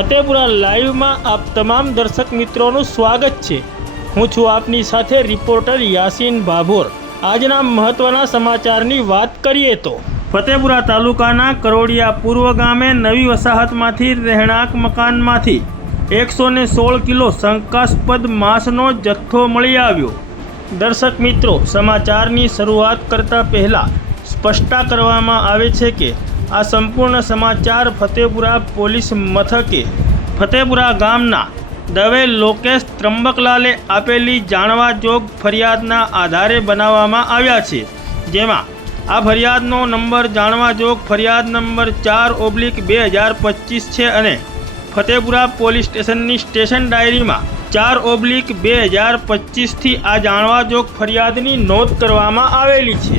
ફતેપુરા લાઈવમાં આપ તમામ દર્શક મિત્રોનું સ્વાગત છે। હું છું આપની સાથે રિપોર્ટર યાસીન ભાભોર। આજના મહત્વના સમાચારની વાત કરીએ તો ફતેપુરા તાલુકાના કરોડિયા પૂર્વ ગામે નવી વસાહતમાંથી રહેણાંક મકાનમાંથી 116 કિલો શંકાસ્પદ માંસનો જથ્થો મળી આવ્યો। દર્શક મિત્રો, સમાચારની શરૂઆત કરતા પહેલા સ્પષ્ટતા કરવામાં આવે છે કે આ સંપૂર્ણ સમાચાર ફતેપુરા પોલીસ મથકે ફતેપુરા ગામના દવે લોકેશ ત્રંબકલાલે આપેલી જાણવા જોગ ફરિયાદના આધારે બનાવવામાં આવ્યા છે, જેમાં આ ફરિયાદનો નંબર જાણવા જોગ ફરિયાદ નંબર 4/2025 છે અને ફતેપુરા પોલીસ સ્ટેશનની સ્ટેશન ડાયરીમાં 4/2025 થી આ જાણવા જોગ ફરિયાદની નોંધ કરવામાં આવેલી છે।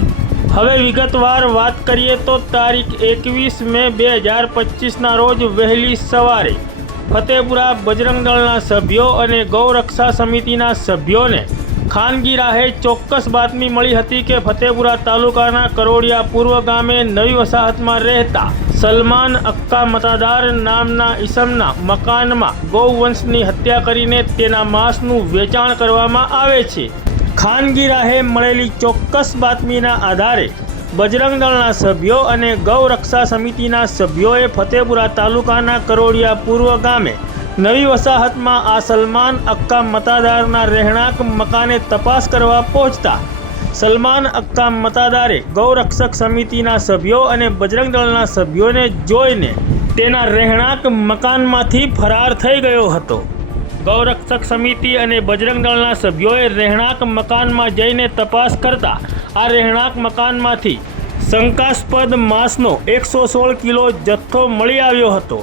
હવે વિગતવાર વાત કરીએ તો તારીખ 21 મે 2025ના રોજ વહેલી સવારે ફતેપુરા બજરંગ દળના સભ્યો અને ગૌરક્ષા સમિતિના સભ્યોને ખાનગી રાહે ચોક્કસ બાતમી મળી હતી કે ફતેપુરા તાલુકાના કરોડિયા પૂર્વ ગામે નવી વસાહતમાં રહેતા સલમાન અક્કા મતાદાર નામના ઈસમના મકાનમાં ગૌવંશની હત્યા કરીને તેના માંસનું વેચાણ કરવામાં આવે છે। ખાનગી રાહે મળેલી ચોક્કસ બાતમીના આધારે બજરંગ દળના સભ્યો અને ગૌરક્ષા સમિતિના સભ્યોએ ફતેપુરા તાલુકાના કરોડિયા પૂર્વ ગામે નવી વસાહતમાં આ સલમાન અક્કા મતાદારના રહેણાંક મકાને તપાસ કરવા પહોંચતા સલમાન અક્કા મતાદારે ગૌરક્ષક સમિતિના સભ્યો અને બજરંગ દળના સભ્યોને જોઈને તેના રહેણાંક મકાનમાંથી ફરાર થઈ ગયો હતો। ગૌરક્ષક સમિતિ અને બજરંગ દળના સભ્યોએ રહેણાંક મકાનમાં જઈને તપાસ કરતા આ રહેણાંક મકાનમાંથી શંકાસ્પદ માંસનો 116 કિલો જથ્થો મળી આવ્યો હતો,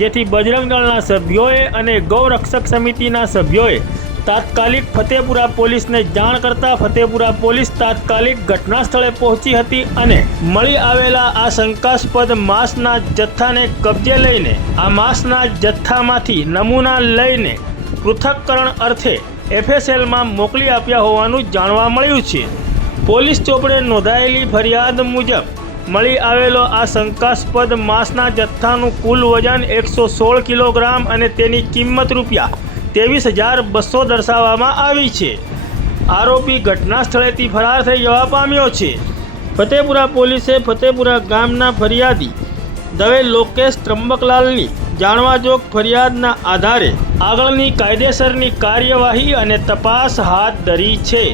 જેથી બજરંગ દળના સભ્યોએ અને ગૌરક્ષક સમિતિના સભ્યોએ તાત્કાલિક ફતેપુરા પોલીસને જાણ કરતા ફતેપુરા પોલીસ તાત્કાલિક ઘટના સ્થળે પહોંચી હતી અને મળી આવેલા આ શંકાસ્પદ માંસના જથ્થાને કબજે લઈને આ માંસના જથ્થામાંથી નમૂના લઈને પૃથક્કરણ અર્થે FSLમાં મોકલી આપ્યા હોવાનું જાણવા મળ્યું છે। પોલીસ ચોપડે નોંધાયેલી ફરિયાદ મુજબ મળી આવેલો આ શંકાસ્પદ માંસના જથ્થાનું કુલ વજન 116 કિલોગ્રામ અને તેની કિંમત ₹23,200 દર્શાવવામાં આવી છે। આરોપી ઘટના સ્થળેથી ફરાર થઈ જવા પામ્યો છે। ફતેપુરા પોલીસે ફતેપુરા ગામના ફરિયાદી દવે લોકેશ ત્રંબકલાલની જાણવા જોગ ફરિયાદના આધારે આગળની કાયદેસરની કાર્યવાહી અને તપાસ હાથ ધરી છે।